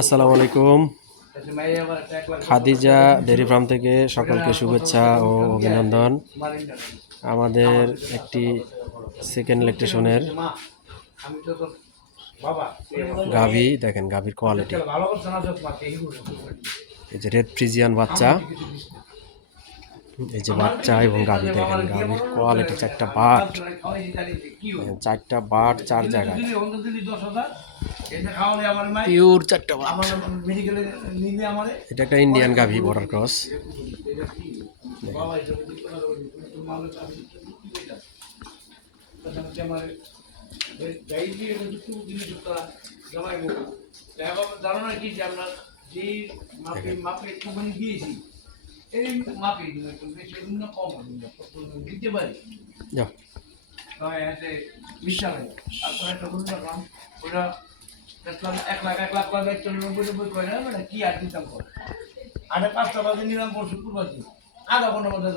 আসসালামু আলাইকুম। Khadija dairy farm থেকে সকলকে শুভেচ্ছা ও অভিনন্দন। আমাদের একটি সেকেন্ড ল্যাকটেশনের গাভী দেখেন, গাভীর কোয়ালিটি এই যে রেড ফ্রিজিয়ান বাচ্চা, এই যে বাচ্চা এবং গাভী দেখেন, গাভীর কোয়ালিটি চারটা বাট চার জায়গায়, পিওর চারটা বাট। এটা একটা ইন্ডিয়ান গাভী বর্ডার ক্রস। কি আর দিতাম 8:05 বাজে নিলাম, শুক্রবার আধা ঘন্টার মধ্যে